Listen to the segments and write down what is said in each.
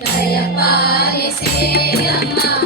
दया पालिसे अम्मा।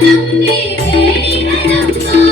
నీ వేణి కదమ్మా